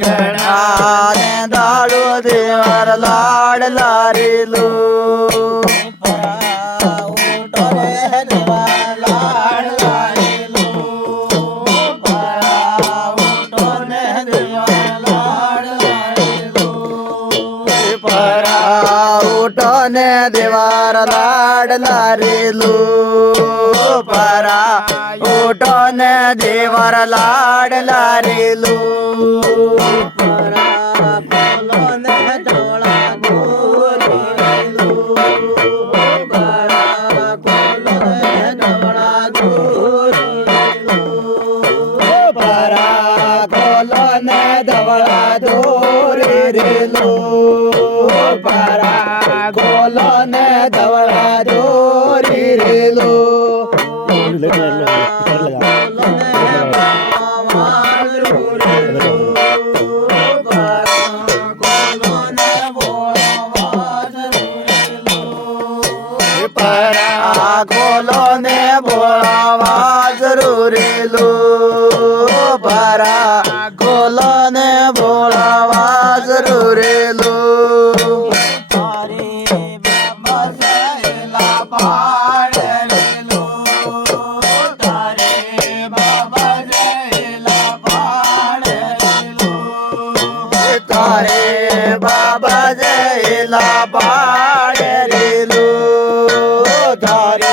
गणाने दाळू देवार लाडला रे लो उठोने देवार लाडला रे लो परा उठोने देवार लाडला रे लो परा बोलोने डोळा गोरी रे लो परा बोलोने डोळा गोरी रे लो परा बोलोने डोळा गोरी रे लो परा गोलोने धवळा दोरी रे लो परा गोलोने बोळावा जरूरी लो परा गोलोने बोळावा जरूरी लो तारे बाबा जयला पाडे रे लो तारे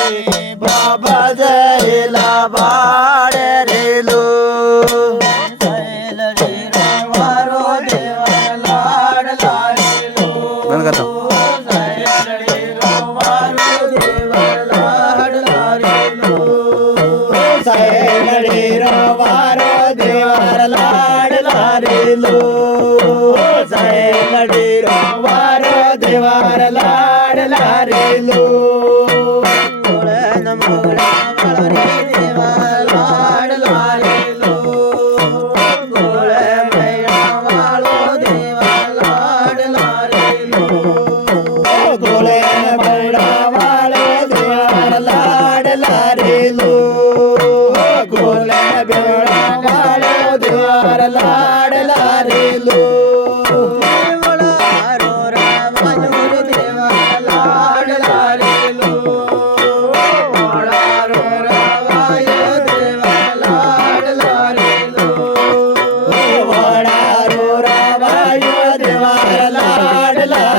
बाबा जयला पाडे रे लो वारो देवा लाडला रे लो वारो देवार लाडला रे लो वारो देवार लाडला रे लो लाडला रे लो लाडला रे लो गोळे बैडा वाळो देवार लाडला रे लो गोळे बैडा वाळो देवार लाडला रे लो लाडला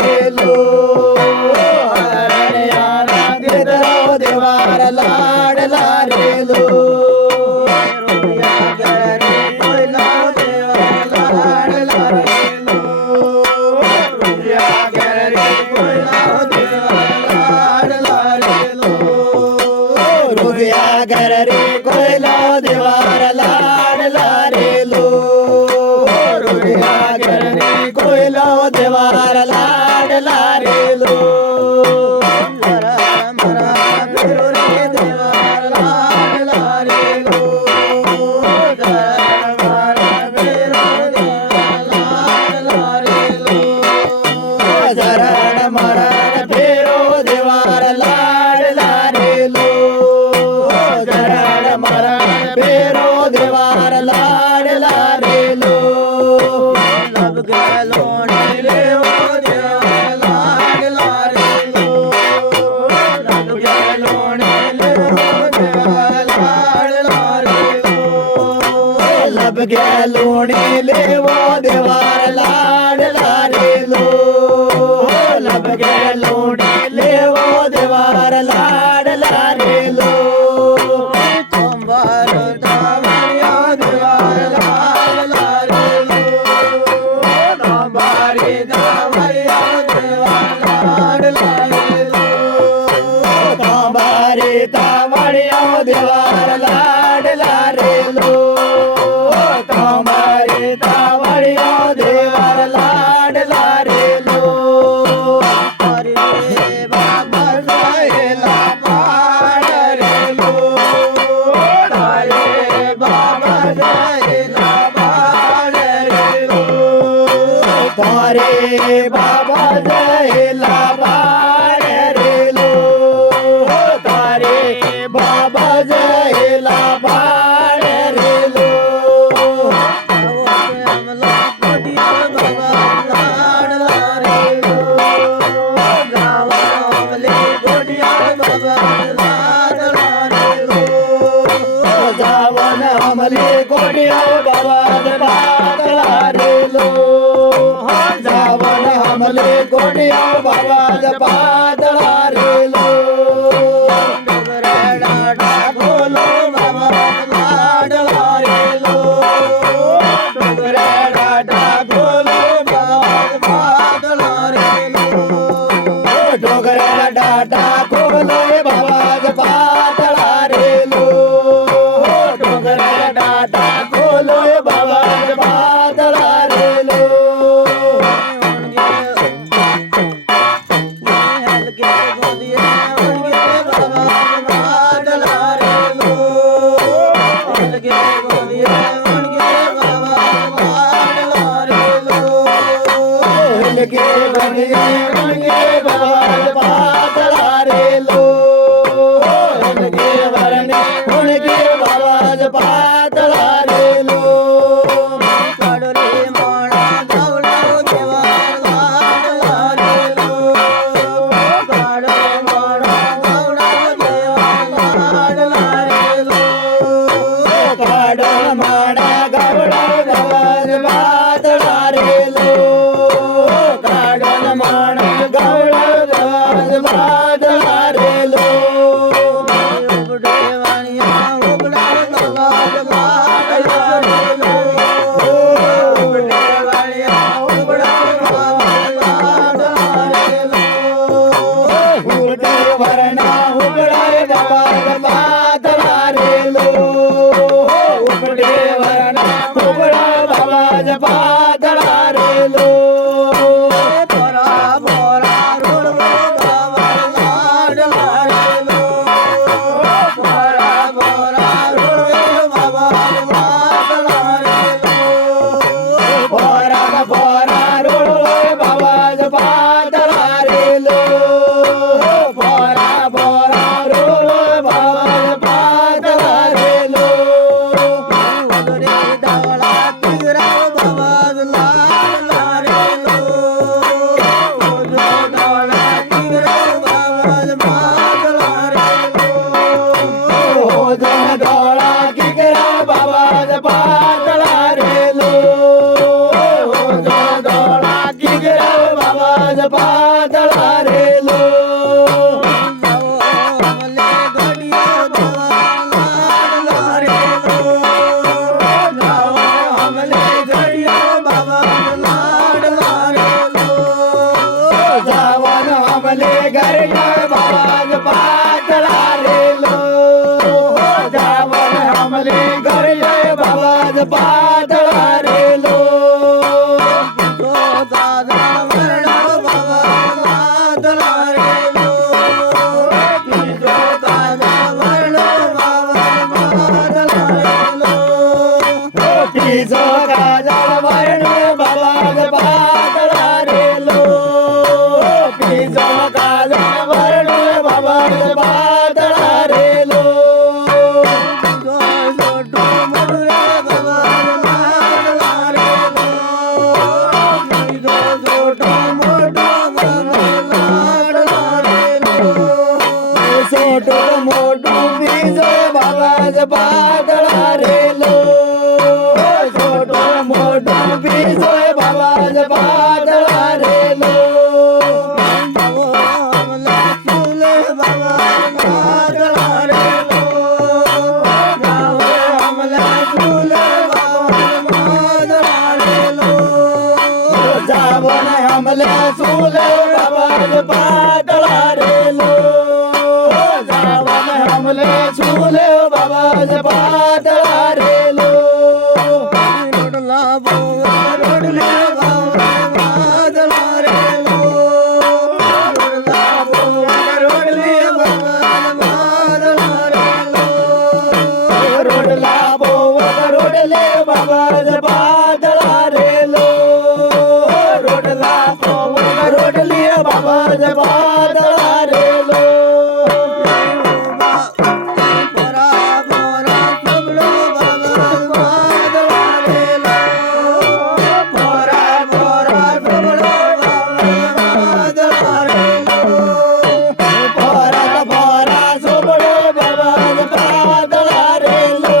रे लो लाडला रे लो लाडला रे लो रुया घर रे कोयला देवार लाडला रे लो रुया घर रे कोयला देवार लाडला रे लो लोणी लेवो देवार लाडला रे लो लब गे लोणी लेवो देवार लाडला रे लो कंबार दावरिया देवार लाडला रे लो कंबारी दावरिया देवार लाडला रे लो कंबारी दावरिया देवार लाडला रे लो देवार लाडला रे लो जयला बाळ रे लो तारे बाबा जयला बाळ रे लो आमला कोडिया बाबा लाडला रे लो गावा आमले कोडिया बाबा लाडला रे लो जावन हमले कोडिया बाबा पातळा रे लो जावन हमले कोडिया बाबा पातळा रे लो डाडा बोलो बाबा लाडला रे लो डाडा बोलो बाबा लाडला रे लो डोगरा डाडा खोलोय बाबा पातळा रे लो डोगरा डाडा खोलोय बाबा पातळा रे लो हलके गोदिया उनके बाबा लाडला रे लो हलके गोदिया उनके बाबा लाडला रे लो के बनिए उनके बाबा पातळा रे लो के वरने उनके बाबा पातळा रे लो काडोले माणा गावला देवा लाडला रे लो काडोले माणा गावला देवा लाडला रे लो काड माडा गावडा गवाज पातळा रे लो काड माडा गावडा गवाज पातळा रे लो उबडे वाणिया उबडा गवाज लाडला रे लो उबडे वाणिया उबडा गवाज लाडला रे लो उलटे वरणा उघडाय गवाज पातळा रे लो उघडे वरणा उघडा गवाज पातळा रे लो बोरा बोरा रोडलो बाबा लाडला रे लो बोरा बोरा रोडलो बाबा लाडला रे लो बोरा बोरा रोडोय बाबाज पातळा रे लो बोरा बोरा रोडोय बाबाज पातळा रे लो रे डावळा तिगराव बाबा लाडला रे लो डावळा तिगराव बाबा लाडला रे लो हो जन डोळा किकरा बाबाज पातळा रे लो हो जन डोळा किकरा बाबाज पातळा रे लो हमले गडिया बाबा लाडला रे लो हमले गडिया बाबा लाडला रे लो जावन हमले घरया बाबाज पातळा रे लो जावन हमले घरया बाबाज पातळा रे लो तो दादा वरडा बाबा लाडला रे लो तो दादा वरडा बाबा लाडला रे लो तिजो गाजर वरणो बाबाज पातळा रे लो तिजो गाजर वरणो बाबाज पातळा रे लो छोटो मोठे बाबा लाडला रे लो छोटो मोठो बाबा लाडला रे लो छोटो मोठो तिजो बाबाज पातळा रे लो छोटो मोठो तिजो बाबाज पातळा रे लो हमला चुले बाबा लाडला रे लो हमला चुले बाबा लाडला रे लो जावन हमले सुले बाबाज पातळा रे लो जावन हमले सुले बाबाज पातळा रे लो रोडला बाबा रोडले बाबा लाडला रे लो रोडला बाबा रोडले बाबा लाडला रे लो रोडला बोवत रोडले बाबाज पातळा रे लो रोडला बोवत रोड पातळा रे लो पोरा पोरा सबलो बाबा रे लो पोरा पोरा सबलो बाबा रे लो पोरा पोरा सोबडो बाबा पातळा रे लो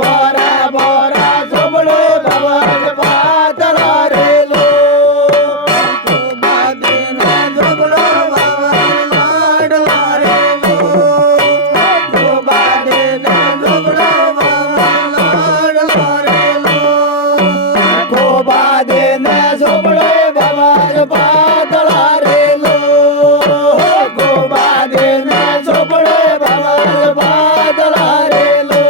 पोरा पोरा सोबडो बाबा पातळा रे लो बाबेना सबलो बाबा लाडला रे लो बाबेना सबलो बाबा लाडला रे लो गोबा देने सोबडो बाबा पातळा रे लो गोबा देने सोबडो बाबा पातळा रे लो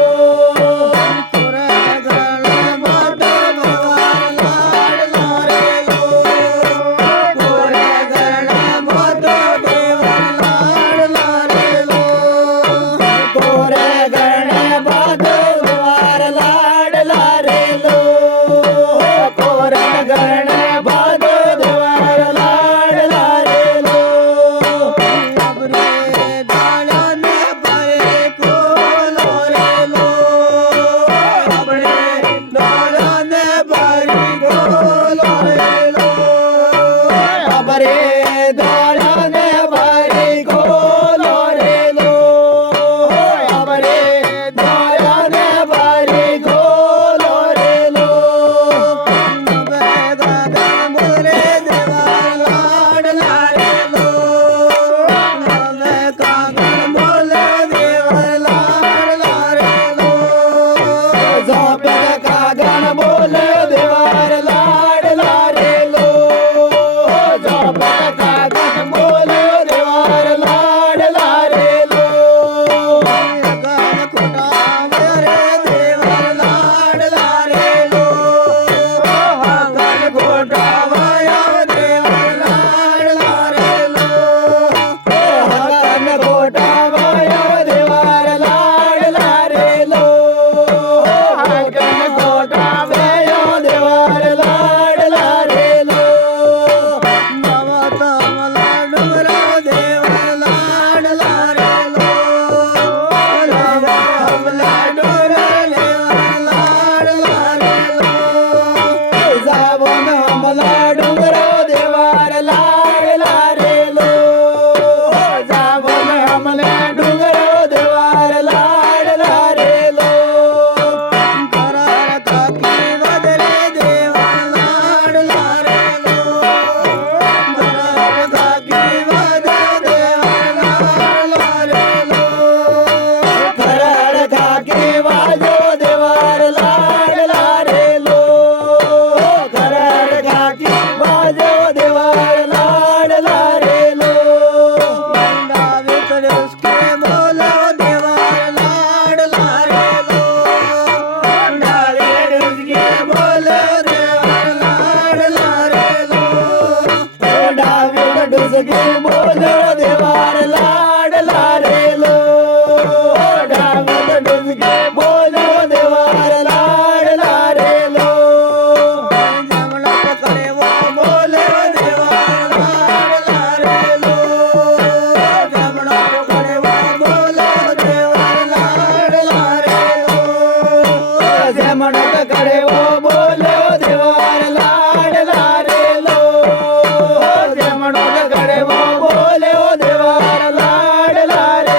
पोरा गळा मोठा बाबा लाडला रे लो पोरा गळा मोठा देवा लाडला रे लो गोरे गणे बाद वार लाडला रे लो गोरे गणे बाद वार लाडला रे लो अबरे दाळाने पाये कोलो रे लो अबरे दाळाने पाये कोलो रे लो अबरे दाळाने बारी गोलो रे लो अबरे दाळाने बारी गोलो रे लो दादा मोरे देवा लाडला रे लो नवे कागण बोले देवा लाडला रे लो झोपेल कागण बोल देवार लाडला रे लो झोपेल कागण बोल देवार लाडला रे लो कान खोटा मोरे देवा लाडला रे लो कान खोटा वाया देवा लाडला रे लो हकन गोटा वाया देवार लाडला रे लो हकन गोटा वाया देवार लाडला रे लो नवता मला डुंगरा देवा लाडला रे लो नवला डुंगरा देवा लाडला रे लो जावन हमला डोंगरो देवार लाडला रे लो जावन हमला डोंगरो देवार लाडला रे लो करार काकी वदरे देवा लाडला रे लो करार काकी वदरे देवा लाडला रे लो खरड खाके वाजो देवार लाडला रे लो खरड खाके वाजो देवार लाडला रे लो डावे तर उसके बोलो देवा लाडला रे लो डावे उसके बोलो देवा लाडला रे लो डावे डुसके बोलो देवार लाडला रे लो डावे डुसके बोलो देवार लाडला रे लो जमला करे वो बोले देवा लाडला रे लो जमला करे वो बोले देवा लाडला रे लो जमणत कडे वो बोलो देवार लाडला रे लो जमणत कडे वो बोलो देवार लाडला रे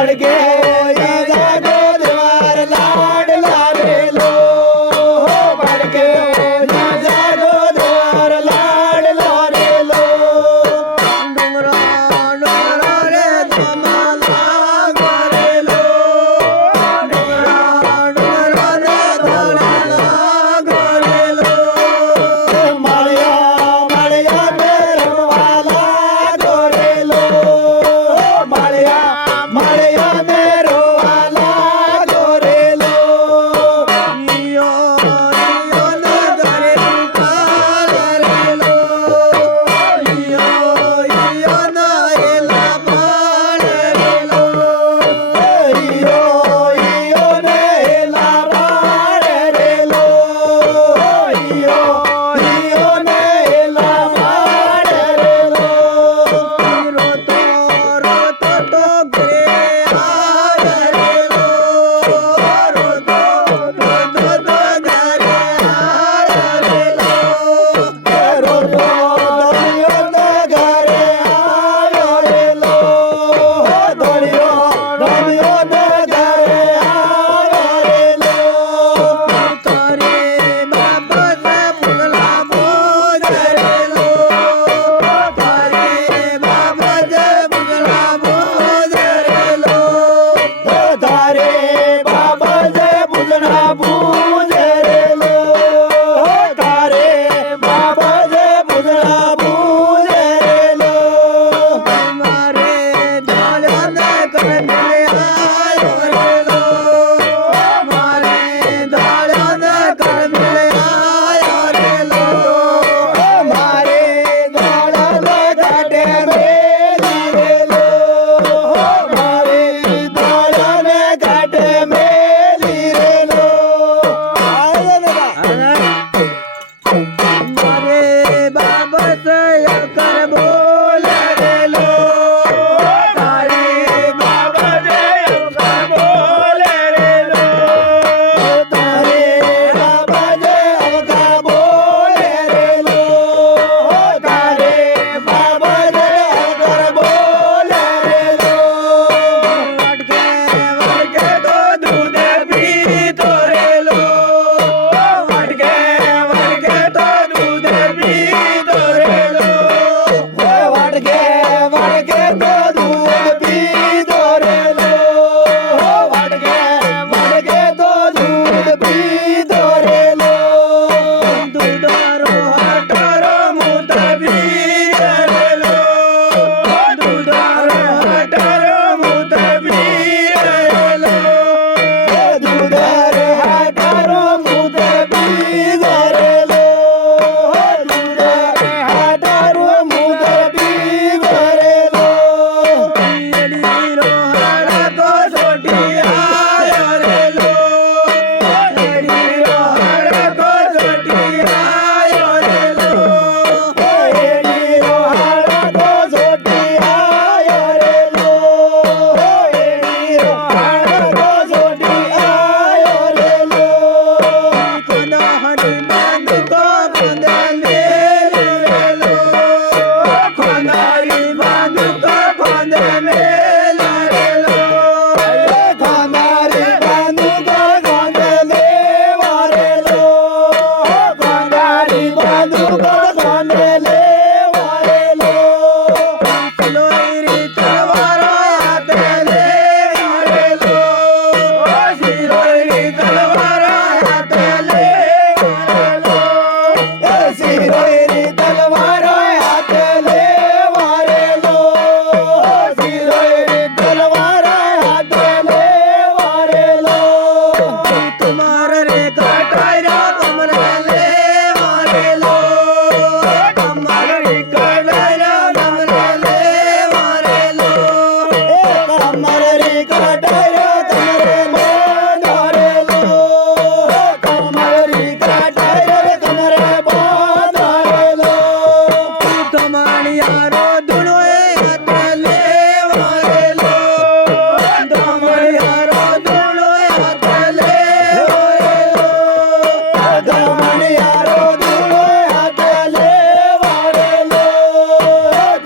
वाडके जागो द्वार लाड लारेलो वाडके जागो द्वार लाड लारेलो डोंगरा डोंगरा रे धमाला गरेलो डोंगरा डोंगरा रे धमाला गरेलो माळ्या माळ्या मेरवाला गोरेलो माळ्या माळ्या मेरवाला गोरेलो इयो इयो नगरे कालेलो इयो इयो नायला पालेलो इयो इयो नेला वाडरेलो इयो इयो नेला वाडरेलो रोतो रोतो डोगरे आयरेलो रोतो रोतो डोगरे आयरेलो रोतो दलियो नगरे आयोरेलो दलियो दलियो नगरे आयोरेलो तारे बाबा से पुगला बोझरेलो तारे बाबा से पुगला बोझरेलो धारे बाबा जे बुजना बूझरेलो धारे बाबा जे बुजना बूझरेलो मारे दालन करने आयो रेलो मारे दालन करने आयो रेलो मारे दालन घाटे मेली रेलो मारे दालन घाटे मेली रेलो मारे बाबा से कर बोल रेलो तारे बाबा से कर बोल रेलो तारे बाबा जे अवका बोले रेलो तारे बाबा जे अवकर बोले रेलो वटके वटके तो दूध पी तो रेलो वटके वटके तो दूध पी तो रेलो वाडके वाडके तो दूध पी दो रेलो वाडके वाडके तो दूध पी दो रेलो दूधारो हटारो मुत पी रेलो दूधारो हटारो मुत पी रेलो दूधर हाटारो मुद पी दो रेलो दूधर हाटारो मुद पी दो रेलो एडीरो हरा को छोटी आयो रेलो एडीरो हरा को छोटी आयो रेलो एडीरो हाड़ा तो छोटी आयो रेलो एडीरो हाड़ा तो छोटी आयो रेलो कोना हनी बांध को बंदे रेलो कोनारी बांध को बंदे रेलो खानारी बांधू को खांदले वारेलो खानारी बांधू को खांदले वारेलो सिलोरी तलवारो हाथे ले रेलो सिलोरी तलवारो हाथे ले रेलो सिरोरी तलवारो हाथ ले वारेलो सिरोरी तलवारो हाथ ले वारेलो तुम्हारे रे कटाइरा कमरे ले मारेलो तुम्हारे रे कटाइरा कमरे ले मारेलो कमर रे कटायो कमरे बांधारेलो कमर रे कटायो कमरे बांधारेलो तुम्हारी यारो दुनों हाथे ले मारेलो तुम्हारी यारो दुनों हाथे ले मारेलो दमनियारो धूलो हाथ ले वारेलो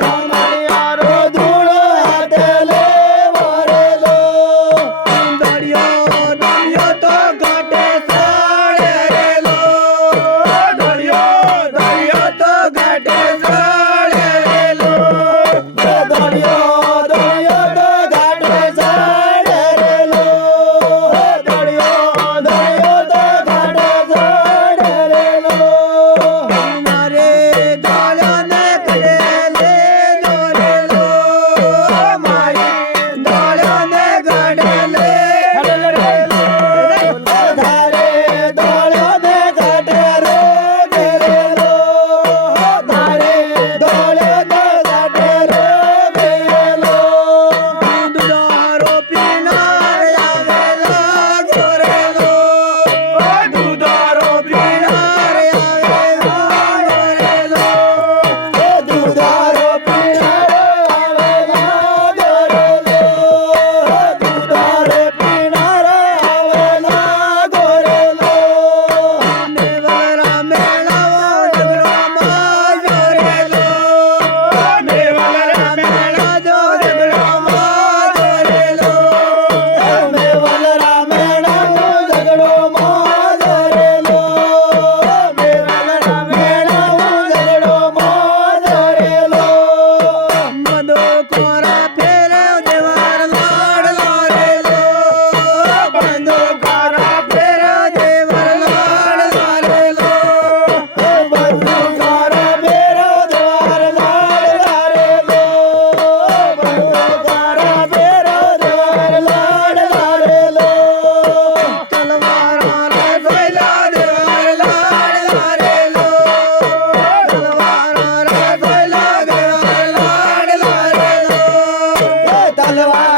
दमनियारो धूलो हाथ ले वारेलो हलवा